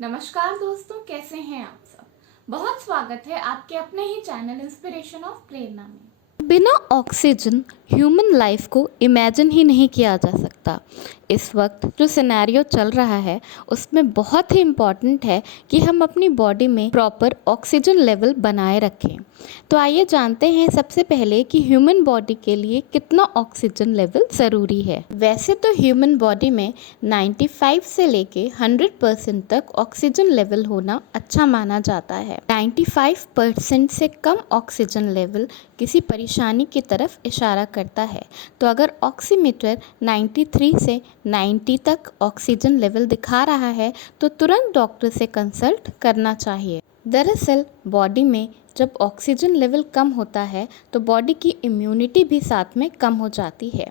नमस्कार दोस्तों, कैसे हैं आप सब। बहुत स्वागत है आपके अपने ही चैनल इंस्पिरेशन ऑफ प्रेरणा में। बिना ऑक्सीजन ह्यूमन लाइफ को इमेजिन ही नहीं किया जा सकता। इस वक्त जो सिनेरियो चल रहा है उसमें बहुत ही इम्पॉर्टेंट है कि हम अपनी बॉडी में प्रॉपर ऑक्सीजन लेवल बनाए रखें। तो आइए जानते हैं सबसे पहले कि ह्यूमन बॉडी के लिए कितना ऑक्सीजन लेवल ज़रूरी है। वैसे तो ह्यूमन बॉडी में 95 से लेके 100% तक ऑक्सीजन लेवल होना अच्छा माना जाता है। 95% से कम ऑक्सीजन लेवल किसी परेशानी की तरफ इशारा करता है। तो अगर ऑक्सीमीटर 93 से 90 तक ऑक्सीजन लेवल दिखा रहा है तो तुरंत डॉक्टर से कंसल्ट करना चाहिए। दरअसल बॉडी में जब ऑक्सीजन लेवल कम होता है तो बॉडी की इम्यूनिटी भी साथ में कम हो जाती है।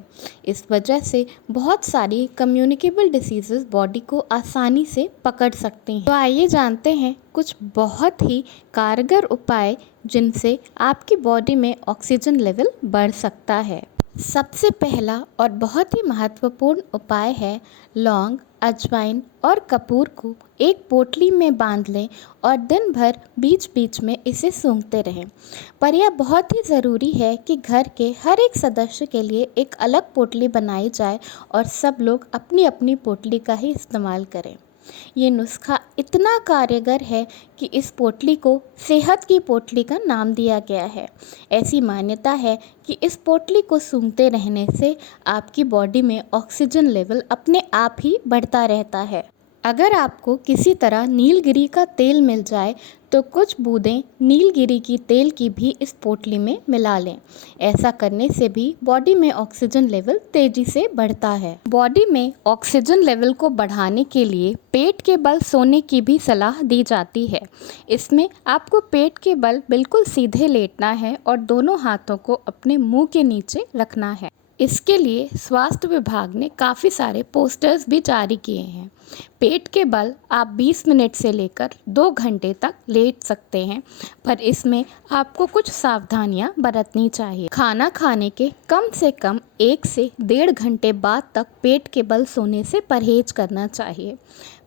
इस वजह से बहुत सारी कम्युनिकेबल डिसीजेस बॉडी को आसानी से पकड़ सकती हैं। तो आइए जानते हैं कुछ बहुत ही कारगर उपाय जिनसे आपकी बॉडी में ऑक्सीजन लेवल बढ़ सकता है। सबसे पहला और बहुत ही महत्वपूर्ण उपाय है लौंग, अजवाइन और कपूर को एक पोटली में बांध लें और दिन भर बीच बीच में इसे सूंघते रहें। पर यह बहुत ही ज़रूरी है कि घर के हर एक सदस्य के लिए एक अलग पोटली बनाई जाए और सब लोग अपनी अपनी पोटली का ही इस्तेमाल करें। ये नुस्खा इतना कारगर है कि इस पोटली को सेहत की पोटली का नाम दिया गया है। ऐसी मान्यता है कि इस पोटली को सूंघते रहने से आपकी बॉडी में ऑक्सीजन लेवल अपने आप ही बढ़ता रहता है। अगर आपको किसी तरह नीलगिरी का तेल मिल जाए तो कुछ बूंदें नीलगिरी की तेल की भी इस पोटली में मिला लें। ऐसा करने से भी बॉडी में ऑक्सीजन लेवल तेजी से बढ़ता है। बॉडी में ऑक्सीजन लेवल को बढ़ाने के लिए पेट के बल सोने की भी सलाह दी जाती है। इसमें आपको पेट के बल बिल्कुल सीधे लेटना है और दोनों हाथों को अपने मुंह के नीचे रखना है। इसके लिए स्वास्थ्य विभाग ने काफ़ी सारे पोस्टर्स भी जारी किए हैं। पेट के बल आप 20 मिनट से लेकर 2 घंटे तक लेट सकते हैं, पर इसमें आपको कुछ सावधानियां बरतनी चाहिए। खाना खाने के कम से कम 1 से 1.5 घंटे बाद तक पेट के बल सोने से परहेज करना चाहिए।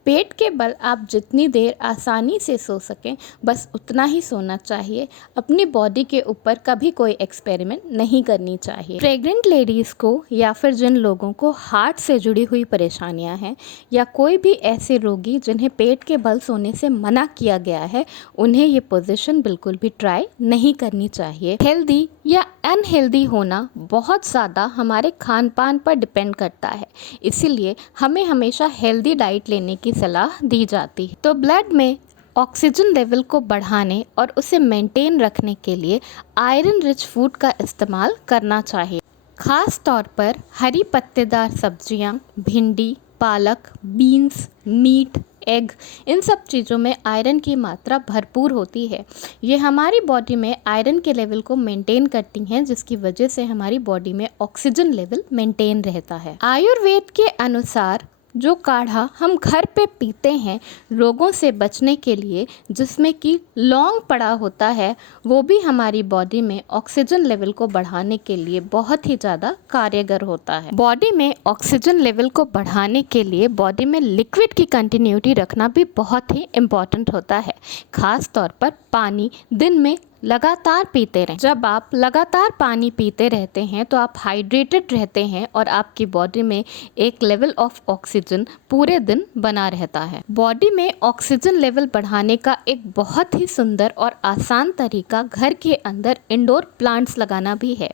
पेट के बल आप जितनी देर आसानी से सो सकें बस उतना ही सोना चाहिए। अपनी बॉडी के ऊपर कभी कोई एक्सपेरिमेंट नहीं करनी चाहिए। प्रेग्नेंट लेडीज़ को या फिर जिन लोगों को हार्ट से जुड़ी हुई परेशानियां हैं या कोई भी ऐसे रोगी जिन्हें पेट के बल सोने से मना किया गया है, उन्हें ये पोजीशन बिल्कुल भी ट्राई नहीं करनी चाहिए। हेल्दी या अनहेल्दी होना बहुत ज़्यादा हमारे खान पान पर डिपेंड करता है, इसीलिए हमें हमेशा हेल्दी डाइट लेने की सलाह दी जाती है। तो ब्लड में ऑक्सीजन लेवल को बढ़ाने और उसे मेंटेन रखने के लिए आयरन रिच फूड का इस्तेमाल करना चाहिए। खास तौर पर हरी पत्तेदार सब्जियां, भिंडी, पालक, बीन्स, मीट, एग, इन सब चीज़ों में आयरन की मात्रा भरपूर होती है। ये हमारी बॉडी में आयरन के लेवल को मेंटेन करती हैं, जिसकी वजह से हमारी बॉडी में ऑक्सीजन लेवल मेंटेन रहता है। आयुर्वेद के अनुसार जो काढ़ा हम घर पे पीते हैं रोगों से बचने के लिए, जिसमें कि लौंग पड़ा होता है, वो भी हमारी बॉडी में ऑक्सीजन लेवल को बढ़ाने के लिए बहुत ही ज़्यादा कारगर होता है। बॉडी में ऑक्सीजन लेवल को बढ़ाने के लिए बॉडी में लिक्विड की कंटिन्यूटी रखना भी बहुत ही इम्पॉर्टेंट होता है। खास तौर पर पानी दिन में लगातार पीते रहें। जब आप लगातार पानी पीते रहते हैं तो आप हाइड्रेटेड रहते हैं और आपकी बॉडी में एक लेवल ऑफ ऑक्सीजन पूरे दिन बना रहता है। बॉडी में ऑक्सीजन लेवल बढ़ाने का एक बहुत ही सुंदर और आसान तरीका घर के अंदर इंडोर प्लांट्स लगाना भी है।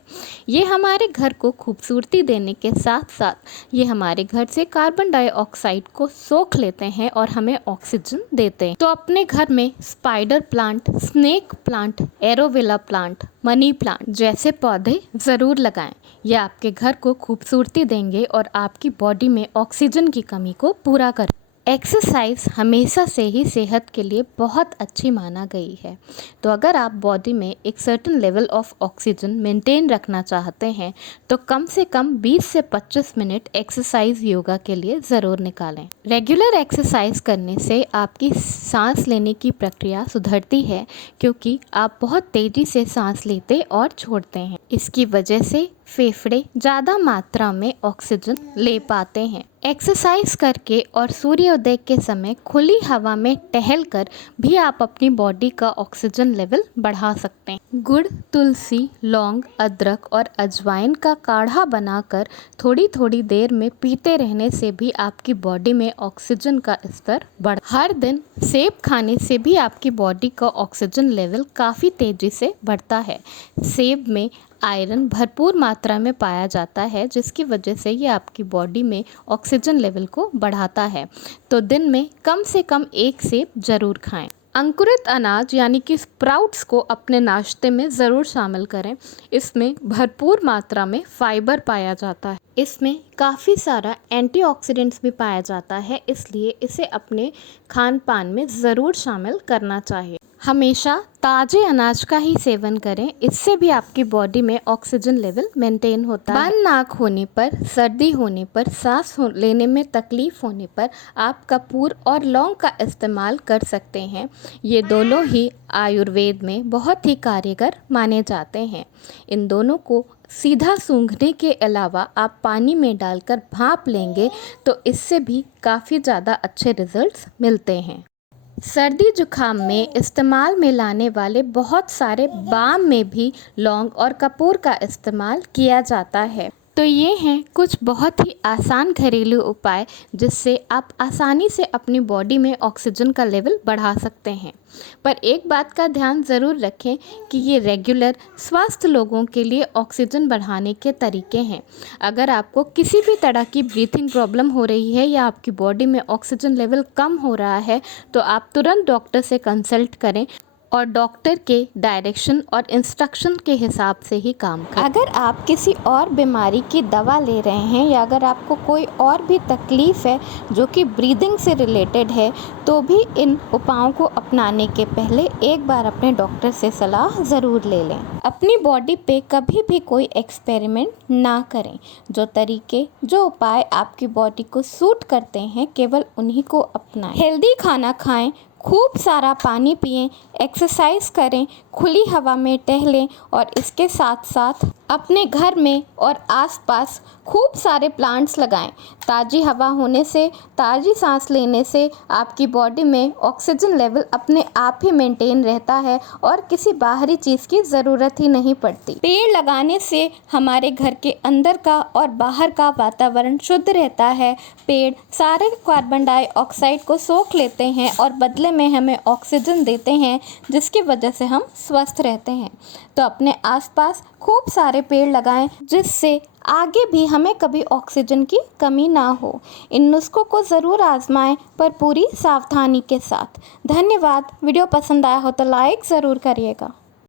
ये हमारे घर को खूबसूरती देने के साथ साथ ये हमारे घर से कार्बन डाइऑक्साइड को सोख लेते हैं और हमें ऑक्सीजन देते हैं। तो अपने घर में spider plant, snake plant, aloe vera plant, money plant जैसे पौधे ज़रूर लगाएं। यह आपके घर को खूबसूरती देंगे और आपकी बॉडी में ऑक्सीजन की कमी को पूरा करें। एक्सरसाइज हमेशा से ही सेहत के लिए बहुत अच्छी माना गई है। तो अगर आप बॉडी में एक certain level of oxygen maintain रखना चाहते हैं तो कम से कम 20 से 25 मिनट एक्सरसाइज योगा के लिए ज़रूर निकालें। रेगुलर एक्सरसाइज करने से आपकी सांस लेने की प्रक्रिया सुधरती है, क्योंकि आप बहुत तेज़ी से सांस लेते और छोड़ते हैं। इसकी वजह से फेफड़े ज़्यादा मात्रा में ऑक्सीजन ले पाते हैं। एक्सरसाइज करके और सूर्योदय के समय खुली हवा में टहलकर भी आप अपनी बॉडी का ऑक्सीजन लेवल बढ़ा सकते हैं। गुड़, तुलसी, लौंग, अदरक और अजवाइन का काढ़ा बनाकर थोड़ी थोड़ी देर में पीते रहने से भी आपकी बॉडी में ऑक्सीजन का स्तर बढ़। हर दिन सेब खाने से भी आपकी बॉडी का ऑक्सीजन लेवल काफ़ी तेज़ी से बढ़ता है। सेब में आयरन भरपूर मात्रा में पाया जाता है, जिसकी वजह से ये आपकी बॉडी में ऑक्सीजन लेवल को बढ़ाता है। तो दिन में कम से कम 1 सेब जरूर खाएं। अंकुरित अनाज यानी कि स्प्राउट्स को अपने नाश्ते में ज़रूर शामिल करें। इसमें भरपूर मात्रा में फाइबर पाया जाता है। इसमें काफ़ी सारा एंटीऑक्सीडेंट्स भी पाया जाता है, इसलिए इसे अपने खान पान में ज़रूर शामिल करना चाहिए। हमेशा ताज़े अनाज का ही सेवन करें, इससे भी आपकी बॉडी में ऑक्सीजन लेवल मेंटेन होता है। बंद नाक होने पर, सर्दी होने पर, सांस लेने में तकलीफ होने पर आप कपूर और लौंग का इस्तेमाल कर सकते हैं। ये दोनों ही आयुर्वेद में बहुत ही कारगर माने जाते हैं। इन दोनों को सीधा सूंघने के अलावा आप पानी में डालकर भाप लेंगे तो इससे भी काफ़ी ज़्यादा अच्छे रिजल्ट्स मिलते हैं। सर्दी जुकाम में इस्तेमाल में लाने वाले बहुत सारे बाम में भी लौंग और कपूर का इस्तेमाल किया जाता है। तो ये हैं कुछ बहुत ही आसान घरेलू उपाय जिससे आप आसानी से अपनी बॉडी में ऑक्सीजन का लेवल बढ़ा सकते हैं। पर एक बात का ध्यान ज़रूर रखें कि ये रेगुलर स्वस्थ लोगों के लिए ऑक्सीजन बढ़ाने के तरीके हैं। अगर आपको किसी भी तरह की ब्रीथिंग प्रॉब्लम हो रही है या आपकी बॉडी में ऑक्सीजन लेवल कम हो रहा है तो आप तुरंत डॉक्टर से कंसल्ट करें और डॉक्टर के डायरेक्शन और इंस्ट्रक्शन के हिसाब से ही काम करें। अगर आप किसी और बीमारी की दवा ले रहे हैं या अगर आपको कोई और भी तकलीफ़ है जो कि ब्रीदिंग से रिलेटेड है तो भी इन उपायों को अपनाने के पहले एक बार अपने डॉक्टर से सलाह ज़रूर ले लें। अपनी बॉडी पे कभी भी कोई एक्सपेरिमेंट ना करें। जो तरीके, जो उपाय आपकी बॉडी को सूट करते हैं केवल उन्हीं को अपनाएं। हेल्दी खाना खाएं, खूब सारा पानी पिएं, एक्सरसाइज करें, खुली हवा में टहलें और इसके साथ साथ अपने घर में और आसपास खूब सारे प्लांट्स लगाएं। ताज़ी हवा होने से, ताज़ी सांस लेने से आपकी बॉडी में ऑक्सीजन लेवल अपने आप ही मेंटेन रहता है और किसी बाहरी चीज़ की ज़रूरत ही नहीं पड़ती। पेड़ लगाने से हमारे घर के अंदर का और बाहर का वातावरण शुद्ध रहता है। पेड़ सारे कार्बन डाइऑक्साइड को सोख लेते हैं और बदले में हमें ऑक्सीजन देते हैं, जिसकी वजह से हम स्वस्थ रहते हैं। तो अपने आसपास खूब सारे पेड़ लगाएं जिससे आगे भी हमें कभी ऑक्सीजन की कमी ना हो। इन नुस्खों को ज़रूर आजमाएं पर पूरी सावधानी के साथ। धन्यवाद। वीडियो पसंद आया हो तो लाइक ज़रूर करिएगा।